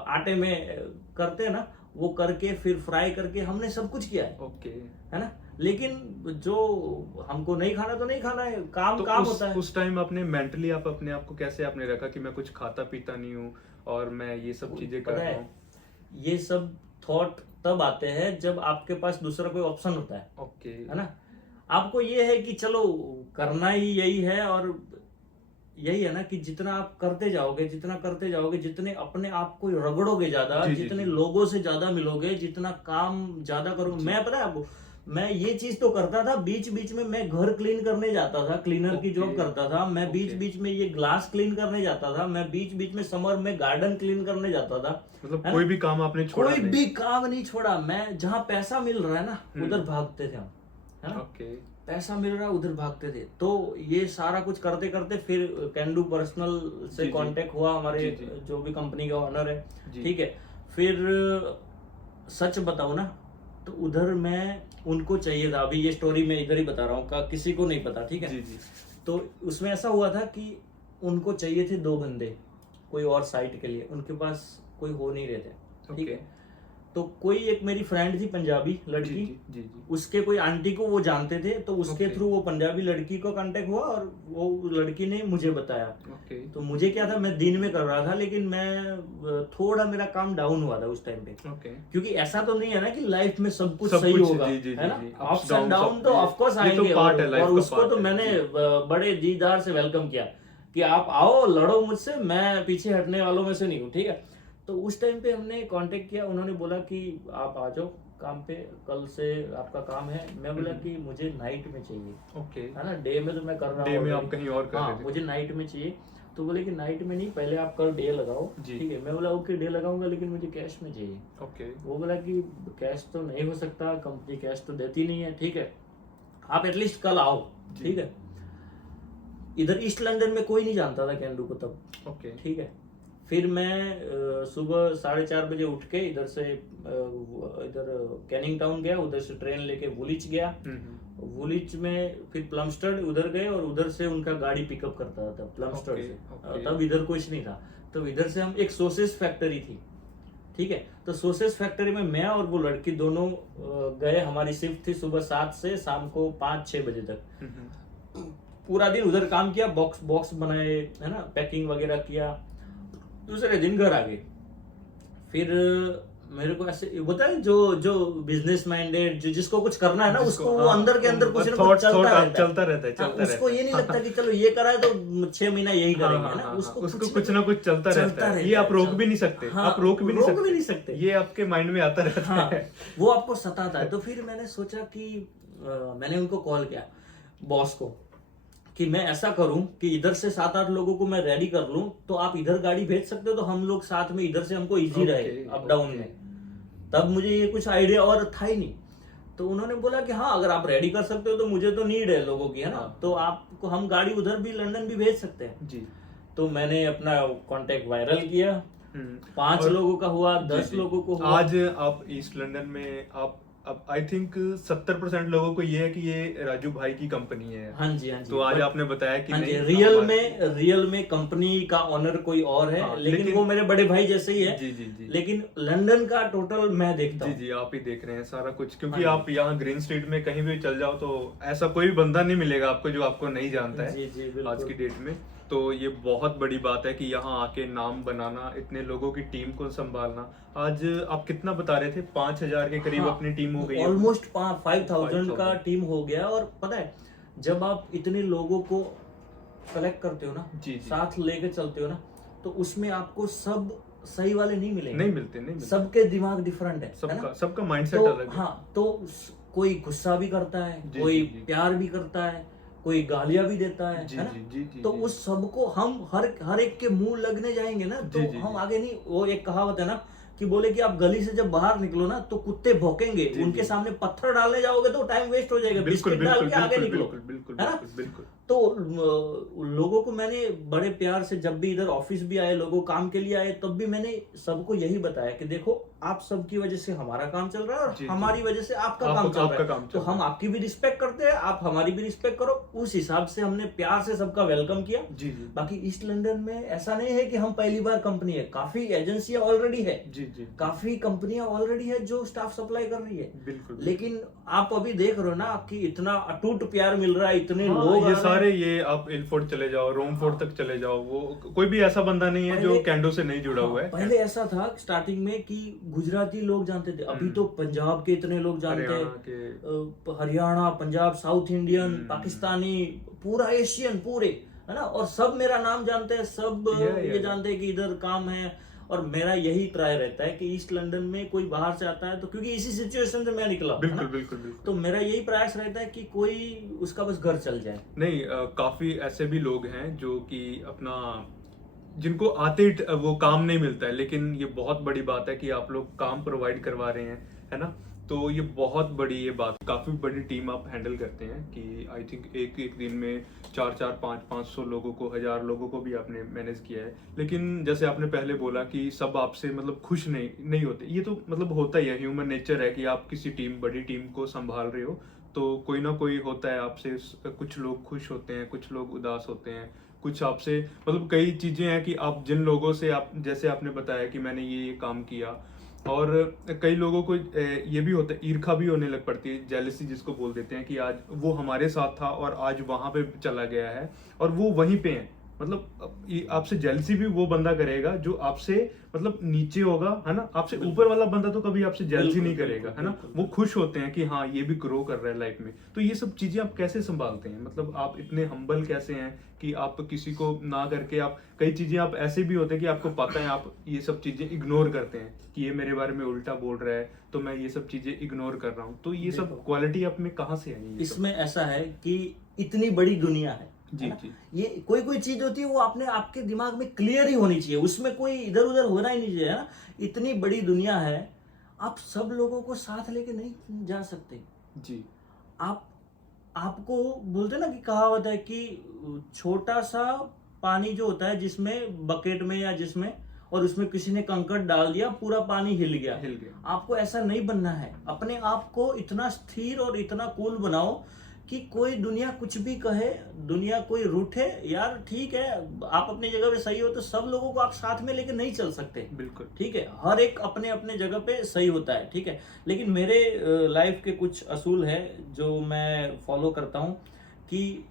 आटे में करते हैं ना, वो करके फिर फ्राई करके हमने सब कुछ किया है। ओके, है ना, लेकिन जो हमको नहीं खाना तो नहीं खाना है, काम तो काम होता है। उस टाइम आपने मेंटली आप अपने आप को कैसे आपने रखा कि मैं कुछ खाता पीता नहीं हूँ और मैं ये सब चीजें कर रहा हूँ? ये सब थॉट तब आते हैं जब आपके पास दूसरा कोई ऑप्शन होता है। ओके, है ना, आपको ये है कि चलो करना ही यही है, और यही है ना कि जितना आप करते जाओगे, जितने अपने आप को रगड़ोगे ज्यादा, जितने लोगों से ज्यादा मिलोगे, जितना काम ज्यादा करोगे। मैं पता है आपको, मैं ये चीज तो करता था, बीच बीच में मैं घर क्लीन करने जाता था, क्लीनर की जॉब करता था मैं, बीच बीच में ये ग्लास क्लीन करने जाता था मैं, बीच बीच में समर में गार्डन क्लीन करने जाता था। मतलब कोई भी काम आपने छोड़ा कोई भी काम नहीं छोड़ा मैं। जहाँ पैसा मिल रहा है ना उधर भागते थे हम, है ना, पैसा मिल रहा है उधर भागते थे। तो ये सारा कुछ करते करते फिर कैंडू पर्सनल से कांटेक्ट हुआ, हमारे जो भी कंपनी का ओनर है, ठीक है। फिर सच बताऊं ना, तो उधर मैं उनको चाहिए था, अभी ये स्टोरी मैं इधर ही बता रहा हूँ, किसी को नहीं पता, ठीक है। तो उसमें ऐसा हुआ था कि उनको चाहिए थे 2 बंदे कोई और साइट के लिए, उनके पास कोई हो नहीं रहे थे, ठीक है। तो कोई एक मेरी फ्रेंड थी पंजाबी लड़की, उसके कोई आंटी को वो जानते थे, तो उसके थ्रू वो पंजाबी लड़की को कांटेक्ट हुआ और वो लड़की ने मुझे बताया। तो मुझे क्या था, मैं दिन में कर रहा था, लेकिन मैं थोड़ा मेरा काम डाउन हुआ था उस टाइम पे, क्योंकि ऐसा तो नहीं है ना कि लाइफ में सब कुछ सही होगा, है ना, अप्स एंड डाउन तो ऑफकोर्स आएंगे, और उसको तो मैंने बड़े दीदार से वेलकम किया कि आप आओ, लड़ो मुझसे, मैं पीछे हटने वालों में से नहीं हूँ, ठीक है। तो उस टाइम पे हमने कांटेक्ट किया, उन्होंने बोला कि आप आ जाओ काम पे, कल से आपका काम है। मैं बोला कि मुझे नाइट में चाहिए, ओके, है ना, डे में तो मैं कर रहा हूँ, डे में आप कहीं और कर रहे थे, मुझे नाइट में चाहिए। तो बोले कि नाइट में नहीं, पहले आप कल डे लगाओ, ठीक है। मैं बोला ओके, डे लगाऊंगा, लेकिन मुझे कैश में चाहिए। ओके, वो बोला कि कैश तो नहीं हो सकता, कंपनी कैश तो देती नहीं है, ठीक है, आप एटलीस्ट कल आओ, ठीक है। इधर ईस्ट लंदन में कोई नहीं जानता था कैंडू को तब, ओके, ठीक है। फिर मैं सुबह 4:30 बजे उठ के इधर से इधर कैनिंग टाउन गया, उधर से ट्रेन लेके वुलिच गया, वुलिच में फिर प्लमस्टड उधर गए, और उधर से उनका गाड़ी पिकअप करता था प्लमस्टड से। तब इधर कुछ नहीं था, तो इधर से हम, एक सोसेस फैक्ट्री थी, ठीक है। तो सोसेस फैक्ट्री में मैं और वो लड़की दोनों गए, हमारी शिफ्ट थी सुबह 7 से शाम को 5-6 बजे तक। पूरा दिन उधर काम किया, बॉक्स बनाए, है ना, पैकिंग वगैरह किया। दूसरे दिन घर आ गए। फिर मेरे को ऐसे होता है, जो बिजनेस माइंडेड, जिसको कुछ करना है ना, उसको वो अंदर के अंदर कुछ ना कुछ चलता रहता है। उसको ये नहीं लगता कि चलो ये करा है तो 6 महीना यही करेंगे ना, उसको कुछ ना कुछ चलता रहता है। ये आप रोक भी नहीं सकते, आप रोक भी नहीं सकते, ये आपके माइंड में आता रहता है, वो आपको सताता है। तो फिर मैंने सोचा कि मैंने उनको कॉल किया, बॉस को, कि मैं ऐसा करूं कि इधर से 7-8 लोगों को मैं रेडी कर लूं, तो आप इधर गाड़ी भेज सकते हो, तो हम लोग साथ में इधर से हमको इजी रहे अप डाउन में। तब मुझे ये कुछ आइडिया और था ही नहीं। तो उन्होंने बोला कि हाँ, अगर आप रेडी कर सकते हो तो मुझे तो नीड है लोगों की, है ना, तो आपको हम गाड़ी उधर भी लंदन भी भेज सकते हैं जी। तो मैंने अपना कॉन्टेक्ट वायरल किया, 5 लोगों का हुआ, 10 लोगों को हुआ। आज आप ईस्ट लंदन में आप अब आई थिंक 70% लोगों को ये है कि ये राजू भाई की कंपनी है। हाँ जी, हाँ जी। तो आज आपने बताया कि नहीं, रियल में कंपनी का ओनर कोई और है, लेकिन वो मेरे बड़े भाई जैसे ही है। जी। लेकिन लंदन का टोटल मैं देखता हूँ। जी, आप ही देख रहे हैं सारा कुछ, क्योंकि आप यहाँ ग्रीन स्ट्रीट में कहीं भी चल जाओ तो ऐसा कोई बंदा नहीं मिलेगा आपको जो आपको नहीं जानता है आज की डेट में। तो ये बहुत बड़ी बात है कि यहाँ आके नाम बनाना, इतने लोगों की टीम को संभालना। आज आप कितना बता रहे थे, 5,000 के करीब हाँ, अपनी टीम हो गई है? ऑलमोस्ट 5,000 का 5,000 टीम हो गया। और पता है, जब आप इतने लोगों को कलेक्ट करते हो ना, जी, जी। साथ लेके चलते हो ना, तो उसमें आपको सब सही वाले नहीं मिलेंगे। नहीं मिलते। सबके दिमाग डिफरेंट है ना? सबका माइंडसेट तो अलग है। हाँ, तो कोई गुस्सा भी करता है, जी, कोई जी, जी। प्यार भी करता है, कोई गालियां भी देता है जी, है ना? जी, जी, जी, तो जी। उस सबको हम हर एक के मुंह लगने जाएंगे ना, तो जी, जी, हम जी। आगे नहीं। वो एक कहावत है ना कि बोले कि आप गली से जब बाहर निकलो ना तो कुत्ते भौंकेंगे, जी, उनके जी। सामने पत्थर डालने जाओगे तो टाइम वेस्ट हो जाएगा, बिल्कुल, बिस्किट डाल बिल्कुल, के आगे बिल्कुल, निकलो, बिल्कुल, बिल्कुल, है ना? बिल्कुल, बिल्कुल। तो लोगों को मैंने बड़े प्यार से, जब भी इधर ऑफिस भी आए, लोगों काम के लिए आए, तब भी मैंने सबको यही बताया कि देखो, आप सबकी वजह से हमारा काम चल रहा है और जी, जी। हमारी वजह से आपका आपका काम चल रहा आपका है। काम तो चल हम रहा है। आपकी भी रिस्पेक्ट करते हैं, आप हमारी भी रिस्पेक्ट करो। उस हिसाब से हमने प्यार से सबका वेलकम किया। जी, जी। बाकी ईस्ट लंदन में ऐसा नहीं है कि हम पहली बार कंपनी है, काफी एजेंसियां ऑलरेडी है, जी, जी। काफी कंपनियां ऑलरेडी है जो स्टाफ सप्लाई कर रही है। बिल्कुल। लेकिन आप अभी देख रहे हो ना कि इतना अटूट प्यार मिल रहा है, इतने हाँ, लोग ये आ रहे हैं। सारे, ये आप इलफोर्ड चले जाओ, रोमफोर्ड तक चले जाओ, वो कोई भी ऐसा बंदा नहीं है जो पहले- कैंडो से नहीं जुड़ा हाँ, हुआ है। पहले ऐसा था स्टार्टिंग में कि गुजराती लोग जानते थे, अभी तो पंजाब के इतने लोग जानते हरियाणा हैं, के, हरियाणा, पंजाब, साउथ इंडियन, हम्म। पाकिस्तानी, पूरा एशियन पूरे, है ना? और सब मेरा नाम जानते हैं, सब ये जानते हैं कि इधर काम है। और मेरा यही ट्राई रहता है कि ईस्ट लंदन में कोई बाहर से आता है तो, क्योंकि इसी सिचुएशन से मैं निकला हूं, है बिल्कुल, ना? बिल्कुल, बिल्कुल। तो मेरा यही प्रयास रहता है कि कोई उसका बस घर चल जाए। नहीं, काफी ऐसे भी लोग हैं जो कि अपना, जिनको आते ही वो काम नहीं मिलता है, लेकिन ये बहुत बड़ी बात है कि आप लोग काम प्रोवाइड करवा रहे हैं, है ना? तो ये बहुत बड़ी ये बात, काफी बड़ी टीम आप हैंडल करते हैं कि आई थिंक एक एक दिन में 400, 500 लोगों को, 1000 लोगों को भी आपने मैनेज किया है। लेकिन जैसे आपने पहले बोला कि सब आपसे मतलब खुश नहीं होते, ये तो मतलब होता ही है, ह्यूमन नेचर है कि आप किसी टीम, बड़ी टीम को संभाल रहे हो तो कोई ना कोई होता है आपसे, कुछ लोग खुश होते हैं, कुछ लोग उदास होते हैं, कुछ आपसे मतलब कई चीजें हैं कि आप जिन लोगों से, आप जैसे आपने बताया कि मैंने ये काम किया, और कई लोगों को ये भी होता है, ईर्खा भी होने लग पड़ती है, जेलसी जिसको बोल देते हैं कि आज वो हमारे साथ था और आज वहां पे चला गया है और वो वहीं पे है। मतलब आपसे जेलसी भी वो बंदा करेगा जो आपसे मतलब नीचे होगा, है ना? आपसे ऊपर वाला बंदा तो कभी आपसे जेलसी नहीं करेगा, है ना? वो खुश होते हैं कि हाँ, ये भी ग्रो कर रहा है लाइफ में। तो ये सब चीजें आप कैसे संभालते हैं? मतलब आप इतने हम्बल कैसे हैं कि आप किसी को ना करके, आप कई चीजें आप ऐसे भी होते हैं कि आपको पता है, आप ये सब चीजें इग्नोर करते हैं कि ये मेरे बारे में उल्टा बोल रहा है तो मैं ये सब चीजें इग्नोर कर रहा हूँ। तो ये सब क्वालिटी आप में कहाँ से आई है? इसमें ऐसा है कि इतनी बड़ी दुनिया है, जी, जी। ये कोई चीज होती है वो आपके दिमाग में क्लियर ही होनी चाहिए, उसमें कोई इधर उधर होना ही नहीं चाहिए, है ना? इतनी बड़ी दुनिया है, आप सब लोगों को साथ लेके नहीं जा सकते। जी। आपको बोलते ना कि कहावत है कि छोटा सा पानी जो होता है, जिसमें बकेट में या जिसमें, और उसमें किसी ने कंकड़ डाल दिया, पूरा पानी हिल गया। आपको ऐसा नहीं बनना है, अपने आप को इतना स्थिर और इतना कूल बनाओ कि कोई दुनिया कुछ भी कहे, दुनिया कोई रूठे, यार ठीक है, आप अपनी जगह पे सही हो, तो सब लोगों को आप साथ में लेके नहीं चल सकते। बिल्कुल, ठीक है, हर एक अपने अपने जगह पे सही होता है, ठीक है। लेकिन मेरे लाइफ के कुछ असूल है जो मैं फॉलो करता हूँ कि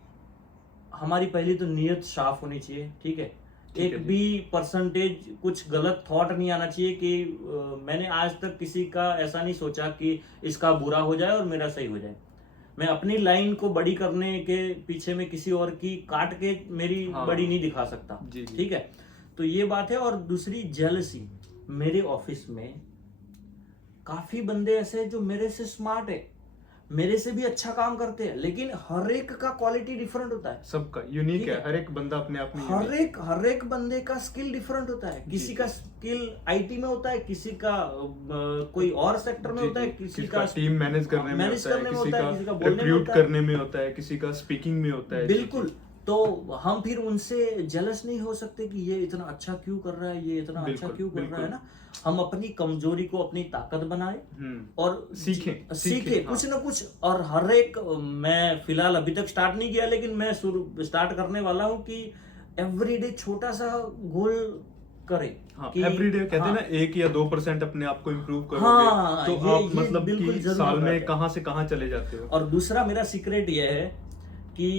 हमारी पहली तो नीयत साफ होनी चाहिए, ठीक है। एक भी परसेंटेज कुछ गलत थॉट नहीं आना चाहिए कि मैंने आज तक किसी का ऐसा नहीं सोचा कि इसका बुरा हो जाए और मेरा सही हो जाए। मैं अपनी लाइन को बड़ी करने के पीछे में किसी और की काट के मेरी बड़ी नहीं दिखा सकता, ठीक है। तो ये बात है। और दूसरी, जेलसी। मेरे ऑफिस में काफी बंदे ऐसे हैं जो मेरे से स्मार्ट है, मेरे से भी अच्छा काम करते हैं, लेकिन हर एक का क्वालिटी डिफरेंट होता है, सबका यूनिक है। हर एक बंदा अपने आप में हर एक बंदे का स्किल डिफरेंट होता है। किसी का स्किल आईटी में होता है, किसी का कोई और सेक्टर में होता है, किसी का टीम मैनेज करने में होता है, किसी का रिक्रूट करने में होता है, किसी का स्पीकिंग में होता है। बिल्कुल। तो हम फिर उनसे जेलस नहीं हो सकते कि ये इतना अच्छा क्यों कर रहा है, ये इतना अच्छा क्यों कर रहा है ना। हम अपनी कमजोरी को अपनी ताकत बनाए और सीखें कुछ ना कुछ। और हर एक, मैं फिलहाल अभी तक स्टार्ट नहीं किया, लेकिन मैं स्टार्ट करने वाला हूँ कि एवरीडे छोटा सा गोल करे। एवरीडे कहते हैं ना, 1 या 2% अपने आप को इम्प्रूव करोगे तो आप मतलब कि साल में कहां से कहां चले जाते हो। और दूसरा मेरा सीक्रेट ये है कि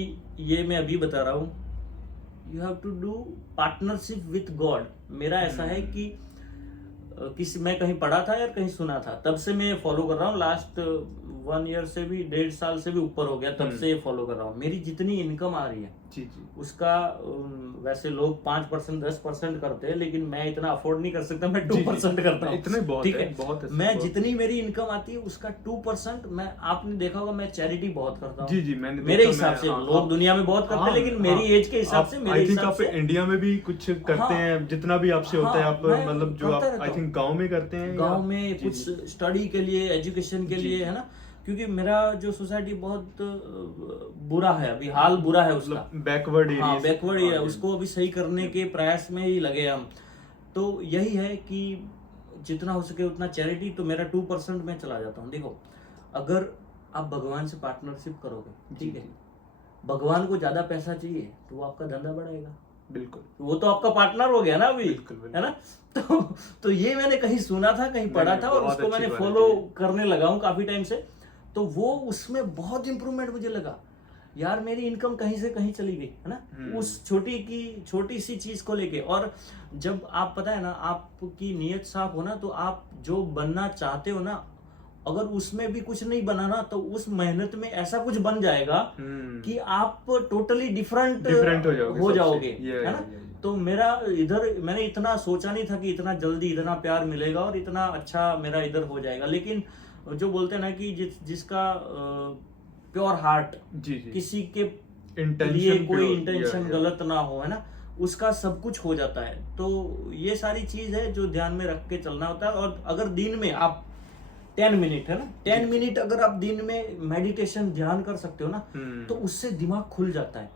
ये मैं अभी बता रहा हूँ, you have to do partnership with God. मेरा ऐसा है कि किसी मैं कहीं पढ़ा था या कहीं सुना था, तब से मैं फॉलो कर रहा हूँ। लास्ट 1 ईयर से भी, 1.5 साल से भी ऊपर हो गया, तब से फॉलो कर रहा हूँ। मेरी जितनी इनकम आ रही है जी जी उसका वैसे लोग 5% 10% करते हैं, लेकिन मैं इतना अफोर्ड नहीं कर सकता, मैं जी, 2% करता हूँ। इतने बहुत ठीक है, है, बहुत है, मैं बहुत। जितनी मेरी इनकम आती है उसका 2% मैं, आपने देखा होगा मैं चैरिटी बहुत करता हूँ। जी जी मैंने मेरे देखा, हिसाब से हाँ, लोग आप- दुनिया में बहुत करते हैं, हाँ, लेकिन मेरी एज के हिसाब से, मेरे आई थिंक हिसाब आप से इंडिया में भी कुछ करते हाँ, हैं, जितना भी आपसे होता है हाँ, आप मैं मतलब जो करता आप रहता आई हूँ। थिंक गांव में करते हैं, गांव या में जी, कुछ जी, स्टडी के लिए, एजुकेशन के जी, लिए, जी। है ना, क्योंकि मेरा जो सोसाइटी बहुत बुरा है, अभी हाल बुरा है उसका, मतलब बैकवर्ड एरिया, हाँ बैकवर्ड एरिया, उसको अभी सही करने के प्रयास में ही लगे हम। तो यही है कि जितना हो सके उतना चैरिटी, तो मेरा 2% में चला जाता हूँ। देखो, अगर आप भगवान से पार्टनरशिप करोगे, ठीक है, भगवान को ज्यादा पैसा चाहिए तो वो आपका धंधा बढ़ाएगा, बिल्कुल, वो तो आपका पार्टनर हो गया ना अभी, बिल्कुल, बिल्कुल। है ना। तो ये मैंने कहीं सुना था, कहीं पढ़ा था, और बहुत उसको अच्छी मैंने क्वालिटी फॉलो है। करने लगा हूँ काफी टाइम से। तो वो उसमें बहुत इंप्रूवमेंट मुझे लगा यार, मेरी इनकम कहीं से कहीं चली गई, है ना, उस छोटी सी चीज को लेके। और जब आप, पता है ना, आपकी नीयत साफ हो ना, तो आप जो बनना चाहते हो ना, अगर उसमें भी कुछ नहीं बना ना, तो उस मेहनत में ऐसा कुछ बन जाएगा कि आप टोटली डिफरेंट हो जाओगे, है ना। तो मेरा इधर, मैंने इतना सोचा नहीं था कि इतना जल्दी इतना प्यार मिलेगा और इतना अच्छा मेरा इधर हो जाएगा। लेकिन जो बोलते हैं ना कि जिसका प्योर हार्ट, जी जी, किसी के Intention लिए कोई pure, इंटेंशन yeah, yeah. गलत ना हो, है ना, उसका सब कुछ हो जाता है। तो ये सारी चीज है जो ध्यान में रख के चलना होता है। और अगर दिन में आप 10 मिनट, है ना, 10 मिनट अगर आप दिन में मेडिटेशन ध्यान कर सकते हो ना, तो उससे दिमाग खुल जाता है।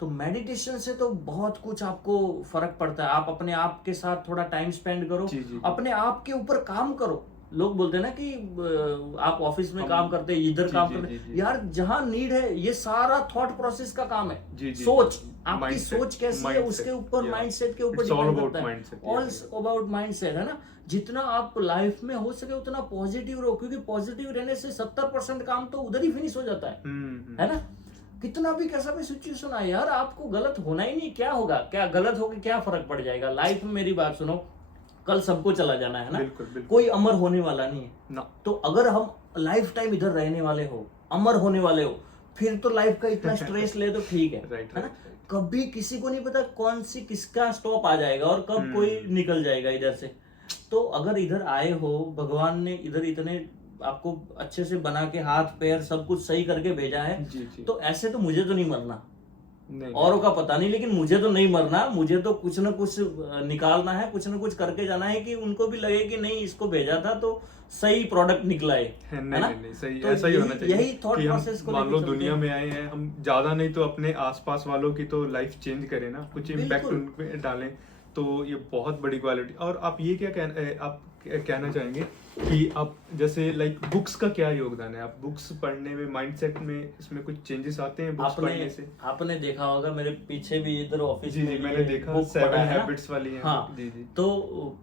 तो मेडिटेशन से तो बहुत कुछ आपको फर्क पड़ता है। आप अपने आप के साथ थोड़ा टाइम स्पेंड करो, जी, जी। अपने आप के ऊपर काम करो। लोग बोलते हैं ना कि आप ऑफिस में काम करते हैं, इधर जी, काम जी, करते जी, हैं, जी। यार जहां नीड है, ये सारा थॉट प्रोसेस का काम है। जी, जी, सोच, जी। आपकी Mindset, सोच कैसी है mindset, उसके ऊपर, yeah. माइंडसेट के ऊपर It's all डिपेंड about करता है। mindset, all yeah. About mindset, है ना। जितना आप लाइफ में हो सके उतना पॉजिटिव रहो, क्योंकि पॉजिटिव रहने से 70% काम तो उधर ही फिनिश हो जाता है ना। कितना भी कैसा भी सिचुएशन आए यार, आपको गलत होना ही नहीं, क्या होगा, क्या गलत होके क्या फर्क पड़ जाएगा लाइफ में। मेरी बात सुनो, कल सबको चला जाना है ना, बिल्कुल, बिल्कुल। कोई अमर होने वाला नहीं है ना। तो अगर हम लाइफ टाइम इधर रहने वाले हो, अमर होने वाले हो, फिर तो लाइफ का इतना स्ट्रेस ले तो ठीक है, राइट, है ना। कभी किसी को नहीं पता कौन सी किसका स्टॉप आ जाएगा और कब कोई निकल जाएगा इधर से। तो अगर इधर आए हो, भगवान ने इधर इतने आपको अच्छे से बना के हाथ पैर सब कुछ सही करके भेजा है, जी, जी। तो ऐसे तो मुझे तो नहीं मरना, नहीं, औरों का पता नहीं, लेकिन मुझे तो नहीं मरना। मुझे तो कुछ ना कुछ निकालना है, कुछ ना कुछ करके जाना है कि उनको भी लगे कि नहीं, इसको भेजा था तो सही प्रोडक्ट निकला है, नहीं, ना। नहीं, सही, तो ऐसा ही होना चाहिए। यही थॉट कि हम प्रोसेस को मान लो लेके चलते दुनिया हैं। में आए हैं, हम ज्यादा नहीं तो अपने आसपास वालों की तो लाइफ चेंज करें ना, कुछ इम्पैक्ट बिल्कुल। उन पे डालें, तो ये बहुत बड़ी क्वालिटी। और आप ये आप कहना चाहेंगे कि आप जैसे लाइक बुक्स का क्या योगदान है? आप बुक्स पढ़ने में, माइंडसेट में, इसमें कुछ चेंजेस आते हैं बुक्स पढ़ने से? आपने देखा होगा मेरे पीछे भी इधर ऑफिस जी, में जी, मैंने ये देखा, book 7 पढ़ा है ना। हैबिट्स वाली है। हाँ, जी, जी। तो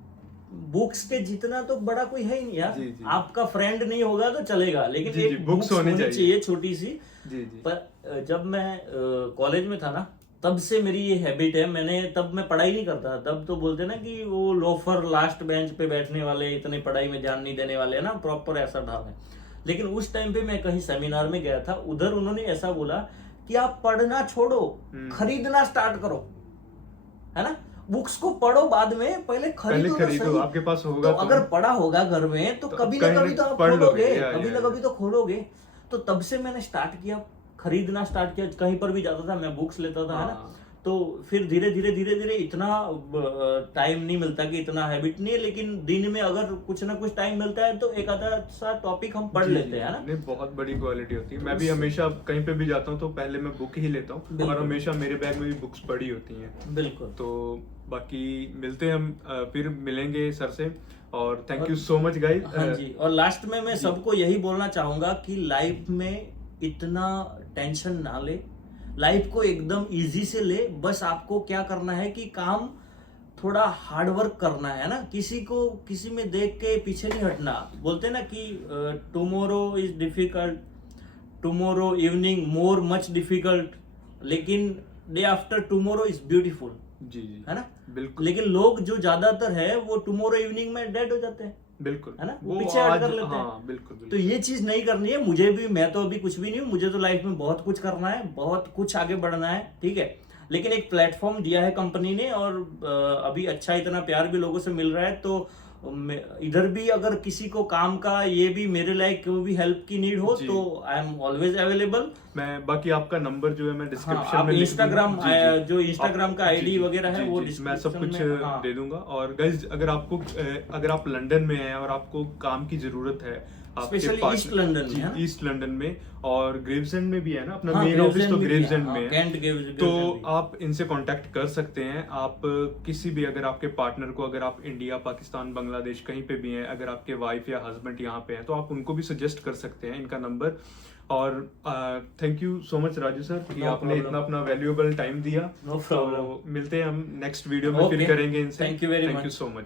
बुक्स के जितना तो बड़ा कोई है ही नहीं यार। जी, जी। आपका फ्रेंड नहीं होगा तो चलेगा, लेकिन जी, जी, एक books बुक्स होनी होनी चाहिए। चाहिए छोटी सी। जी, जी। पर जब मैं कॉलेज में था ना, तब से मेरी ये हैबिट है। तब मैं पढ़ाई नहीं करता, तब तो बोलते ना कि वो लोफर, लास्ट बेंच पे बैठने वाले, इतने पढ़ाई में ध्यान नहीं देने वाले, ना, प्रॉपर ऐसा ढाल है। लेकिन उस टाइम पे मैं कहीं सेमिनार में गया था, उधर उन्होंने ऐसा बोला कि आप पढ़ना छोड़ो, खरीदना स्टार्ट करो, है ना। बुक्स को पढ़ो बाद में, पहले खरीदो तो सही। आपके पास होगा तो अगर पढ़ा होगा घर में तो कभी ना कभी तो आप खोलोगे, कभी ना कभी तो खोलोगे। तो तब से मैंने स्टार्ट किया, खरीदना स्टार्ट किया। कहीं पर भी जाता था मैं बुक्स लेता था, है ना। तो फिर धीरे धीरे इतना टाइम नहीं मिलता कि इतना हैबिट नहीं है, लेकिन दिन में अगर कुछ ना कुछ टाइम मिलता है तो एक आधा सा टॉपिक हम पढ़ लेते हैं, ना। नहीं, बहुत बड़ी क्वालिटी होती है। मैं भी हमेशा कहीं पे भी जाता हूँ तो पहले मैं बुक ही लेता हूँ, और हमेशा मेरे बैग में भी बुक्स पड़ी होती हैं। बिल्कुल। तो बाकी मिलते हैं हम, फिर मिलेंगे सर से। और thank you so much guys. हाँ जी, और लास्ट में मैं सबको यही बोलना चाहूंगा कि लाइफ में इतना टेंशन ना ले, लाइफ को एकदम इजी से ले। बस आपको क्या करना है कि काम थोड़ा हार्ड वर्क करना है ना, किसी में देख के पीछे नहीं हटना। बोलते हैं ना कि tomorrow is difficult, tomorrow evening more much difficult, लेकिन day after tomorrow is beautiful, जी जी है ना। बिल्कुल लेकिन लोग जो ज्यादातर है वो टुमारो इवनिंग में डेड हो जाते हैं, बिल्कुल, है ना, वो वो पीछे हट आज कर लेते हैं। हाँ बिल्कुल तो बिल्कुल ये चीज नहीं करनी है मुझे भी, मैं तो अभी कुछ भी नहीं हूँ, मुझे तो लाइफ में बहुत कुछ करना है, बहुत कुछ आगे बढ़ना है, ठीक है। लेकिन एक प्लेटफॉर्म दिया है कंपनी ने, और अभी अच्छा इतना प्यार भी लोगों से मिल रहा है, तो इधर भी अगर किसी को काम का, ये भी मेरे लायक कोई भी हेल्प की नीड हो जी। तो आई एम ऑलवेज अवेलेबल। मैं बाकी आपका नंबर जो है मैं हाँ, डिस्क्रिप्शन आप में लिख इंस्टाग्राम, दूंगा। जी, जी। जो इंस्टाग्राम का जी, आईडी जी, वगैरह है जी, वो जी, मैं सब कुछ डिस्क्रिप्शन में, हाँ। दे दूंगा। और गाइज अगर आपको अगर आप लंदन में हैं और आपको काम की जरूरत है, Especially East London में, है ना? ईस्ट लंदन में, और ग्रेव्सएंड में भी है ना अपना हाँ, मेन ऑफिस, तो Gravesend भी है, ग्रेव्सएंड हाँ, में है। Kent तो Gravesend भी। आप इनसे कांटेक्ट कर सकते हैं। आप किसी भी, अगर आपके पार्टनर को, अगर आप इंडिया, पाकिस्तान, बांग्लादेश कहीं पे भी हैं, अगर आपके वाइफ या हस्बैंड यहाँ पे हैं, तो आप उनको भी सजेस्ट कर सकते हैं इनका नंबर। और thank you so much Raju sir कि No आपने problem. इतना अपना वैल्यूएबल टाइम दिया। No problem. तो मिलते हैं हम नेक्स्ट वीडियो में, फिर Okay. करेंगे इनसे। Thank you very thank you much. So much.